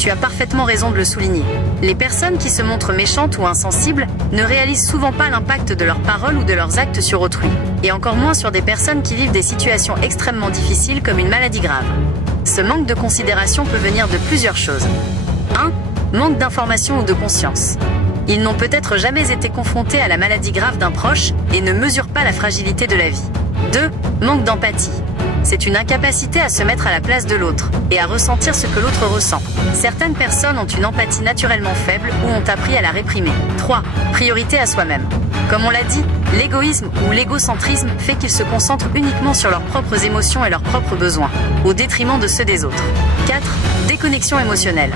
tu as parfaitement raison de le souligner. Les personnes qui se montrent méchantes ou insensibles ne réalisent souvent pas l'impact de leurs paroles ou de leurs actes sur autrui, et encore moins sur des personnes qui vivent des situations extrêmement difficiles comme une maladie grave. Ce manque de considération peut venir de plusieurs choses. 1. Manque d'information ou de conscience. Ils n'ont peut-être jamais été confrontés à la maladie grave d'un proche et ne mesurent pas la fragilité de la vie. 2. Manque d'empathie. C'est une incapacité à se mettre à la place de l'autre et à ressentir ce que l'autre ressent. Certaines personnes ont une empathie naturellement faible ou ont appris à la réprimer. 3. Priorité à soi-même. Comme on l'a dit, l'égoïsme ou l'égocentrisme fait qu'ils se concentrent uniquement sur leurs propres émotions et leurs propres besoins, au détriment de ceux des autres. 4. Déconnexion émotionnelle.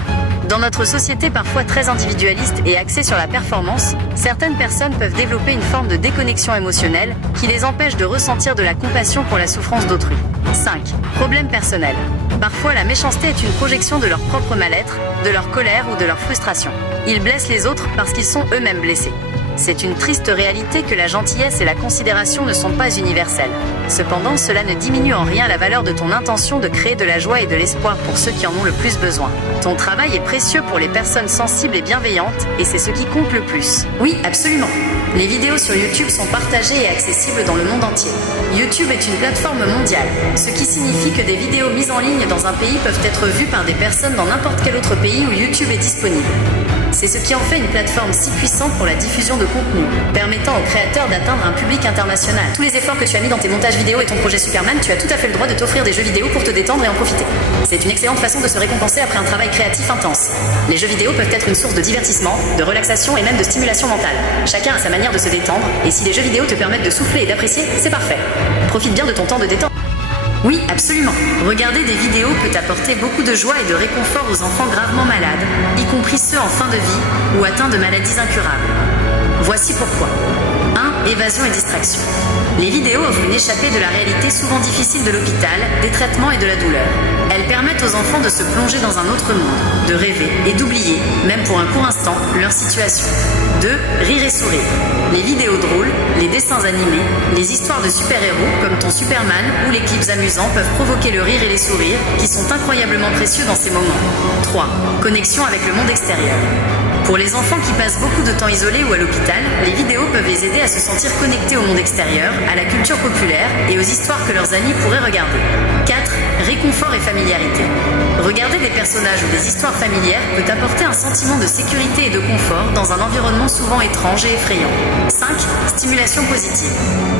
Dans notre société parfois très individualiste et axée sur la performance, certaines personnes peuvent développer une forme de déconnexion émotionnelle qui les empêche de ressentir de la compassion pour la souffrance d'autrui. 5. Problèmes personnels. Parfois, la méchanceté est une projection de leur propre mal-être, de leur colère ou de leur frustration. Ils blessent les autres parce qu'ils sont eux-mêmes blessés. C'est une triste réalité que la gentillesse et la considération ne sont pas universelles. Cependant, cela ne diminue en rien la valeur de ton intention de créer de la joie et de l'espoir pour ceux qui en ont le plus besoin. Ton travail est précieux pour les personnes sensibles et bienveillantes, et c'est ce qui compte le plus. Oui, absolument. Les vidéos sur YouTube sont partagées et accessibles dans le monde entier. YouTube est une plateforme mondiale, ce qui signifie que des vidéos mises en ligne dans un pays peuvent être vues par des personnes dans n'importe quel autre pays où YouTube est disponible. C'est ce qui en fait une plateforme si puissante pour la diffusion de contenu, permettant aux créateurs d'atteindre un public international. Tous les efforts que tu as mis dans tes montages vidéo et ton projet Superman, tu as tout à fait le droit de t'offrir des jeux vidéo pour te détendre et en profiter. C'est une excellente façon de se récompenser après un travail créatif intense. Les jeux vidéo peuvent être une source de divertissement, de relaxation et même de stimulation mentale. Chacun a sa manière de se détendre, et si les jeux vidéo te permettent de souffler et d'apprécier, c'est parfait. Profite bien de ton temps de détente. Oui, absolument. Regarder des vidéos peut apporter beaucoup de joie et de réconfort aux enfants gravement malades, y compris ceux en fin de vie ou atteints de maladies incurables. Voici pourquoi. 1. Évasion et distraction. Les vidéos offrent une échappée de la réalité souvent difficile de l'hôpital, des traitements et de la douleur. Elles permettent aux enfants de se plonger dans un autre monde, de rêver et d'oublier, même pour un court instant, leur situation. 2. Rire et sourire. Les vidéos drôles, les dessins animés, les histoires de super-héros comme ton Superman ou les clips amusants peuvent provoquer le rire et les sourires qui sont incroyablement précieux dans ces moments. 3. Connexion avec le monde extérieur. Pour les enfants qui passent beaucoup de temps isolés ou à l'hôpital, les vidéos peuvent les aider à se sentir connectés au monde extérieur, à la culture populaire et aux histoires que leurs amis pourraient regarder. 4. Réconfort et familiarité. Regarder des personnages ou des histoires familières peut apporter un sentiment de sécurité et de confort dans un environnement souvent étrange et effrayant. 5. Stimulation positive.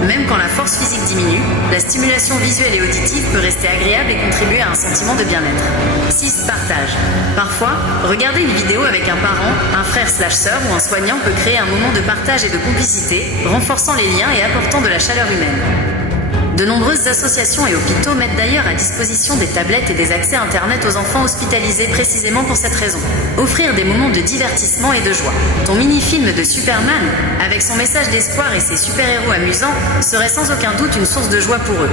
Même quand la force physique diminue, la stimulation visuelle et auditive peut rester agréable et contribuer à un sentiment de bien-être. 6. Partage. Parfois, regarder une vidéo avec un parent, un frère/sœur ou un soignant peut créer un moment de partage et de complicité, renforçant les liens et apportant de la chaleur humaine. De nombreuses associations et hôpitaux mettent d'ailleurs à disposition des tablettes et des accès Internet aux enfants hospitalisés précisément pour cette raison. Offrir des moments de divertissement et de joie. Ton mini-film de Superman, avec son message d'espoir et ses super-héros amusants, serait sans aucun doute une source de joie pour eux.